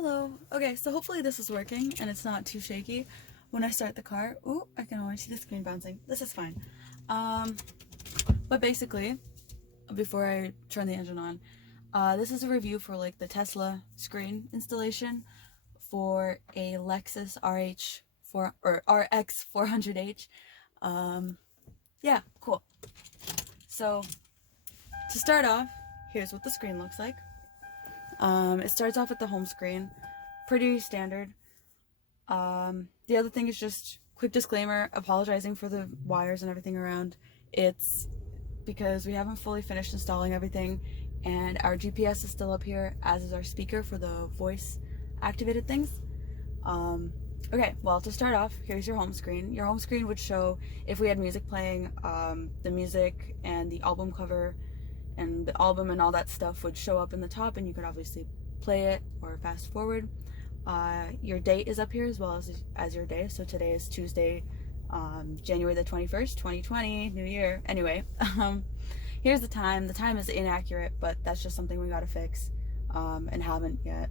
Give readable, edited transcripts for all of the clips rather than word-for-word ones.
Hello. Okay, so hopefully this is working and it's not too shaky when I start the car. Ooh, I can already see the screen bouncing. This is fine. But basically, before I turn the engine on, this is a review for like the Tesla screen installation for a Lexus RX 400h. Yeah, cool. So to start off, here's what the screen looks like. It starts off at the home screen, pretty standard. The other thing is just quick disclaimer, apologizing for the wires and everything around. It's because we haven't fully finished installing everything, and our GPS is still up here, as is our speaker for the voice activated things. Okay, well, to start off, here's your home screen. Your home screen would show, if we had music playing, the music and the album cover and the album and all that stuff would show up in the top, and you could obviously play it or fast forward. Your date is up here as well as your day. So today is Tuesday, January the 21st, 2020, New Year. Anyway, here's the time. The time is inaccurate, but that's just something we gotta fix and haven't yet.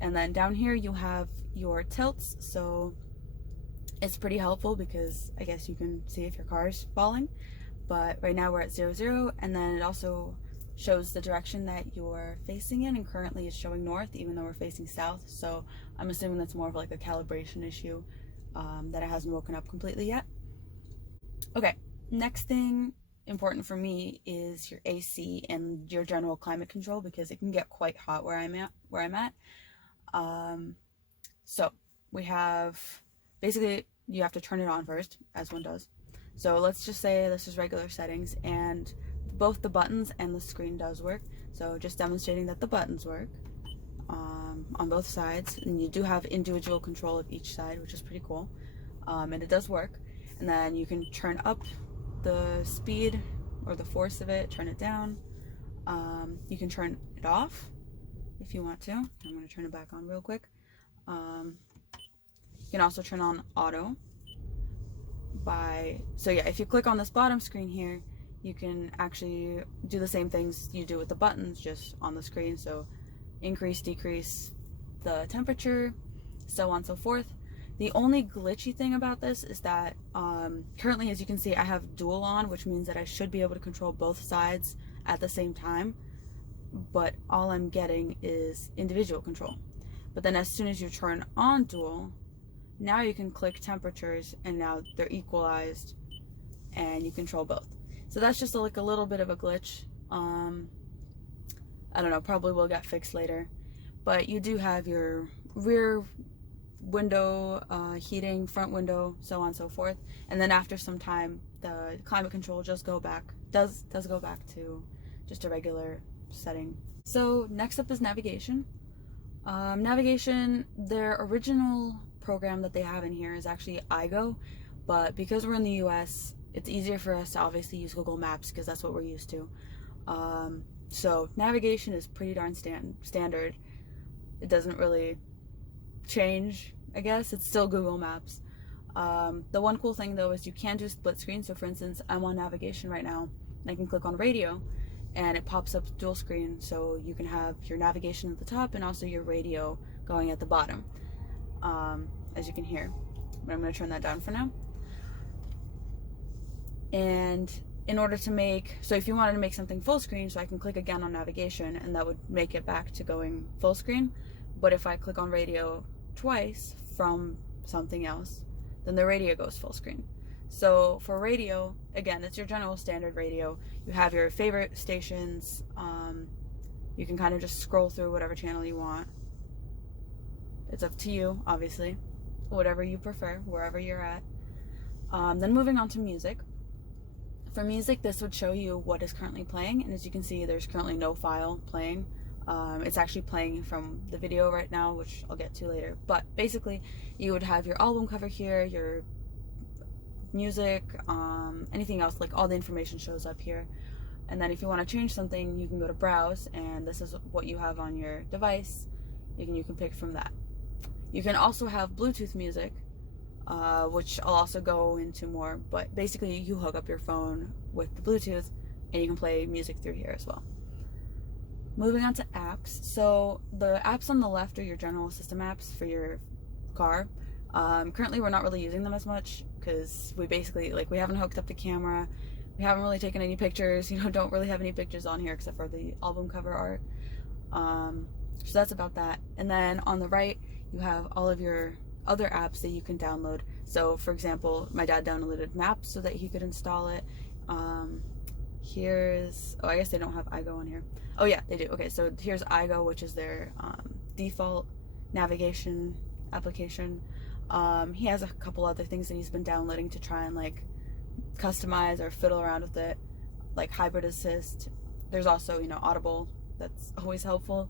And then down here you have your tilts, so it's pretty helpful because I guess you can see if your car is falling. But right now we're at 0, 0, and then it also shows the direction that you're facing in, and currently it's showing north even though we're facing south, so I'm assuming that's more of like a calibration issue, that it hasn't woken up completely yet. Okay, next thing important for me is your AC and your general climate control, because it can get quite hot where I'm at. So we have, basically you have to turn it on first, as one does. So let's just say this is regular settings, and both the buttons and the screen does work. So just demonstrating that the buttons work on both sides, and you do have individual control of each side, which is pretty cool, and it does work. And then you can turn up the speed or the force of it, turn it down. You can turn it off if you want to. I'm going to turn it back on real quick. You can also turn on auto. So yeah, if you click on this bottom screen here, you can actually do the same things you do with the buttons, just on the screen. So increase, decrease the temperature, so on and so forth. The only glitchy thing about this is that currently, as you can see, I have dual on, which means that I should be able to control both sides at the same time, but all I'm getting is individual control. But then as soon as you turn on dual, now you can click temperatures, and now they're equalized and you control both. So that's just like a little bit of a glitch. I don't know, probably will get fixed later. But you do have your rear window heating, front window, so on and so forth. And then after some time, the climate control does go back to just a regular setting. So next up is navigation. Navigation, their original program that they have in here is actually iGo, but because we're in the US, it's easier for us to obviously use Google Maps because that's what we're used to. So navigation is pretty darn standard. It doesn't really change, I guess. It's still Google Maps. The one cool thing though is you can do split screen. So for instance, I'm on navigation right now, and I can click on radio, and it pops up dual screen, so you can have your navigation at the top and also your radio going at the bottom, as you can hear. But I'm going to turn that down for now. And in order to make, so if you wanted to make something full screen, so I can click again on navigation and that would make it back to going full screen. But if I click on radio twice from something else, then the radio goes full screen. So for radio, again, it's your general standard radio. You have your favorite stations. You can kind of just scroll through whatever channel you want. It's up to you, obviously, whatever you prefer, wherever you're at. Then moving on to music. For music, this would show you what is currently playing, and as you can see, there's currently no file playing. It's actually playing from the video right now, which I'll get to later. But basically, you would have your album cover here, your music, anything else, like all the information shows up here. And then if you want to change something, you can go to browse, and this is what you have on your device. You can pick from that. You can also have Bluetooth music, which I'll also go into more, but basically you hook up your phone with the Bluetooth and you can play music through here as well. Moving on to apps. So the apps on the left are your general system apps for your car. Currently we're not really using them as much because we basically, like, we haven't hooked up the camera. We haven't really taken any pictures, don't really have any pictures on here except for the album cover art. So that's about that. And then on the right, you have all of your other apps that you can download. So for example, my dad downloaded Maps so that he could install it. Here's, oh, I guess they don't have iGo on here. Oh yeah, they do. Okay, so here's iGo, which is their default navigation application. He has a couple other things that he's been downloading to try and like customize or fiddle around with it, like hybrid assist. There's also, Audible. That's always helpful.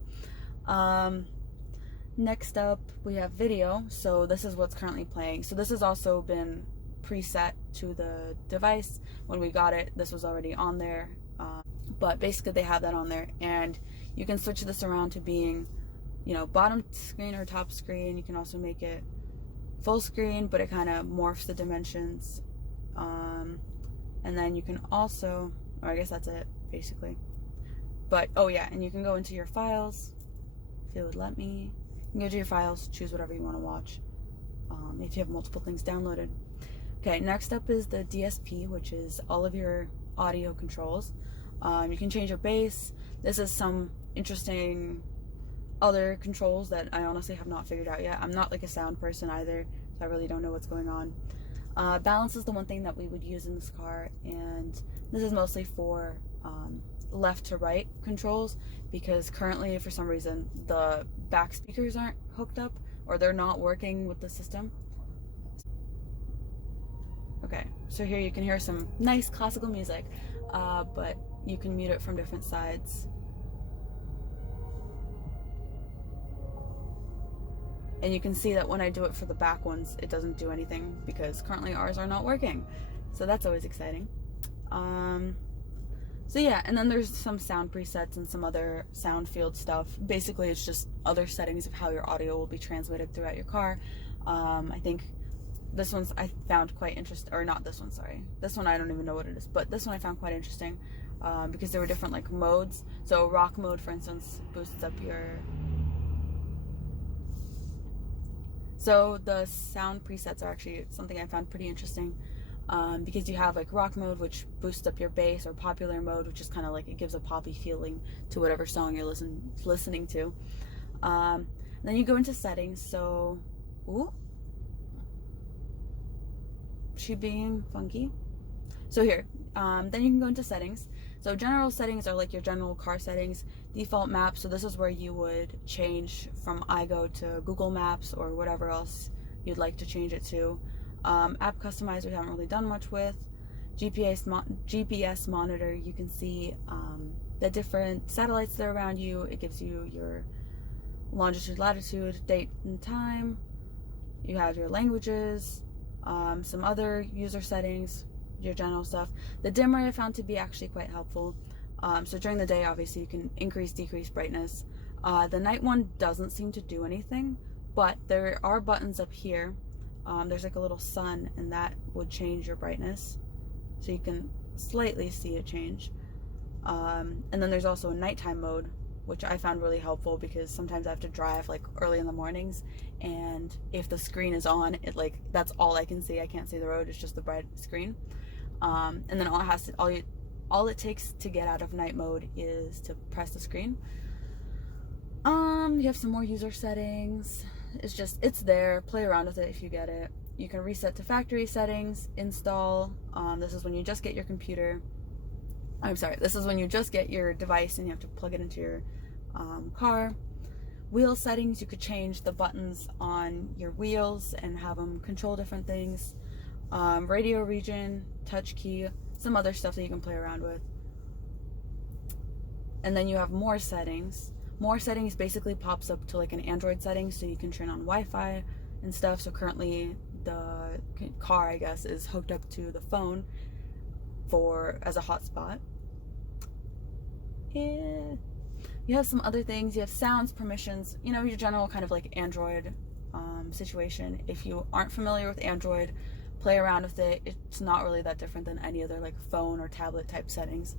Next up, we have video. So this is what's currently playing. So this has also been preset to the device. When we got it, this was already on there. But basically they have that on there, and you can switch this around to being, bottom screen or top screen. You can also make it full screen, but it kind of morphs the dimensions. And then you can also, or I guess that's it basically. But, oh yeah, and you can go into your files, if it would let me. You can go to your files, choose whatever you want to watch, if you have multiple things downloaded. Okay, next up is the DSP, which is all of your audio controls. You can change your bass. This is some interesting other controls that I honestly have not figured out yet. I'm not like a sound person either, so I really don't know what's going on. Balance is the one thing that we would use in this car, and this is mostly for left to right controls, because currently for some reason the back speakers aren't hooked up, or they're not working with the system. Okay, so here you can hear some nice classical music, but you can mute it from different sides. And you can see that when I do it for the back ones, it doesn't do anything because currently ours are not working. So that's always exciting. So yeah, and then there's some sound presets and some other sound field stuff. Basically, it's just other settings of how your audio will be transmitted throughout your car. I think this one's I found quite interesting, or not this one, sorry. This one I don't even know what it is, but this one I found quite interesting because there were different like modes. So rock mode, for instance, boosts up your... So the sound presets are actually something I found pretty interesting. Because you have like rock mode, which boosts up your bass, or popular mode, which is kind of like it gives a poppy feeling to whatever song you're listening to. Then you go into settings. So, ooh, she being funky. So here, then you can go into settings. So general settings are like your general car settings. Default maps. So this is where you would change from iGo to Google Maps or whatever else you'd like to change it to. App customizer we haven't really done much with. GPS monitor, you can see the different satellites that are around you. It gives you your longitude, latitude, date and time. You have your languages, some other user settings, your general stuff. The dimmer I found to be actually quite helpful. So during the day, obviously, you can increase, decrease brightness. The night one doesn't seem to do anything, but there are buttons up here. There's like a little sun, and that would change your brightness, so you can slightly see it change. And then there's also a nighttime mode, which I found really helpful because sometimes I have to drive like early in the mornings, and if the screen is on, it like that's all I can see. I can't see the road; it's just the bright screen. And then all it takes to get out of night mode is to press the screen. You have some more user settings. It's there. Play around with it if you get it. You can reset to factory settings, install. This is when you just get your computer. I'm sorry, this is when you just get your device and you have to plug it into your car. Wheel settings, you could change the buttons on your wheels and have them control different things. Radio region, touch key, some other stuff that you can play around with. And then you have more settings. More settings basically pops up to like an Android setting, so you can turn on Wi-Fi and stuff. So currently the car, I guess, is hooked up to the phone as a hotspot. Yeah. You have some other things. You have sounds, permissions, your general kind of like Android situation. If you aren't familiar with Android, play around with it. It's not really that different than any other like phone or tablet type settings.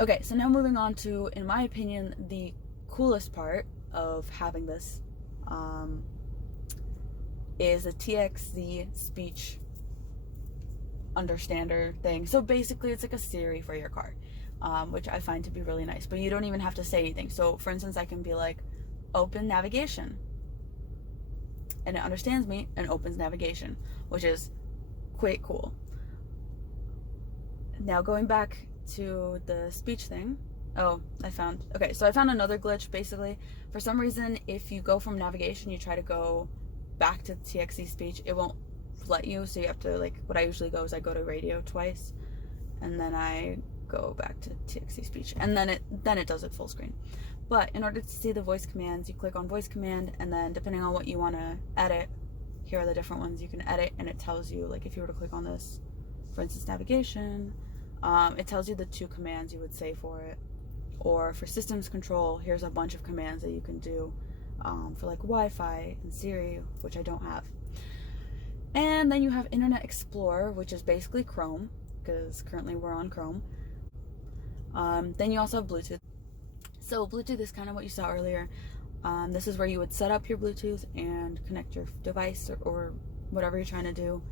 Okay, so now moving on to, in my opinion, the coolest part of having this is a TXZ speech understander thing. So basically it's like a Siri for your car, which I find to be really nice, but you don't even have to say anything. So for instance, I can be like, open navigation, and it understands me and opens navigation, which is quite cool. Now going back to the speech thing. Oh, I found another glitch. Basically, for some reason, if you go from navigation, you try to go back to TXZ speech, it won't let you. So you have to, like, what I usually go is I go to radio twice, and then I go back to TXZ speech, and then it does it full screen. But in order to see the voice commands, you click on voice command, and then depending on what you want to edit, here are the different ones you can edit, and it tells you, like, if you were to click on this, for instance, navigation, it tells you the 2 commands you would say for it. Or for systems control, here's a bunch of commands that you can do for like Wi-Fi and Siri, which I don't have. And then you have Internet Explorer, which is basically Chrome, because currently we're on Chrome. Then you also have Bluetooth. So Bluetooth is kind of what you saw earlier. This is where you would set up your Bluetooth and connect your device or whatever you're trying to do.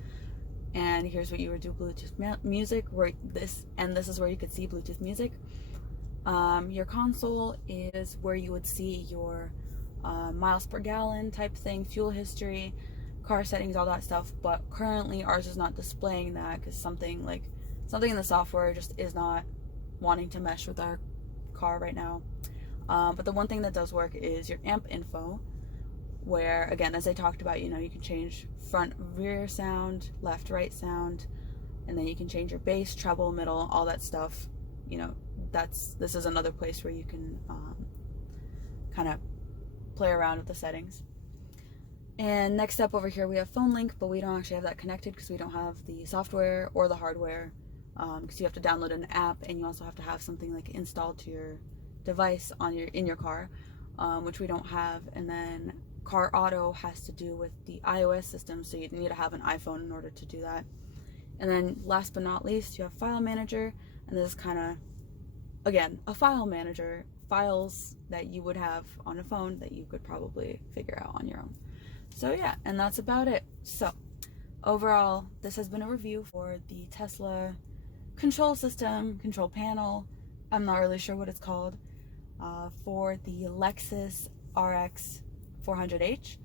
And here's what you would do: Bluetooth music, this is where you could see Bluetooth music. Your console is where you would see your miles per gallon type thing, fuel history, car settings, all that stuff. But currently ours is not displaying that because something in the software just is not wanting to mesh with our car right now. But the one thing that does work is your amp info, where, again, as I talked about, you know, you can change front, rear sound, left, right sound, and then you can change your bass, treble, middle, all that stuff. You know, this is another place where you can kind of play around with the settings. And next up over here we have phone link, but we don't actually have that connected because we don't have the software or the hardware, because you have to download an app, and you also have to have something like installed to your device in your car, which we don't have. And then Car Auto has to do with the iOS system, so you need to have an iPhone in order to do that. And then last but not least, you have File Manager, and this is kind of, again, a file manager, files that you would have on a phone that you could probably figure out on your own. So yeah, and that's about it. So overall, this has been a review for the Tesla control system, control panel, I'm not really sure what it's called, for the Lexus RX 400H.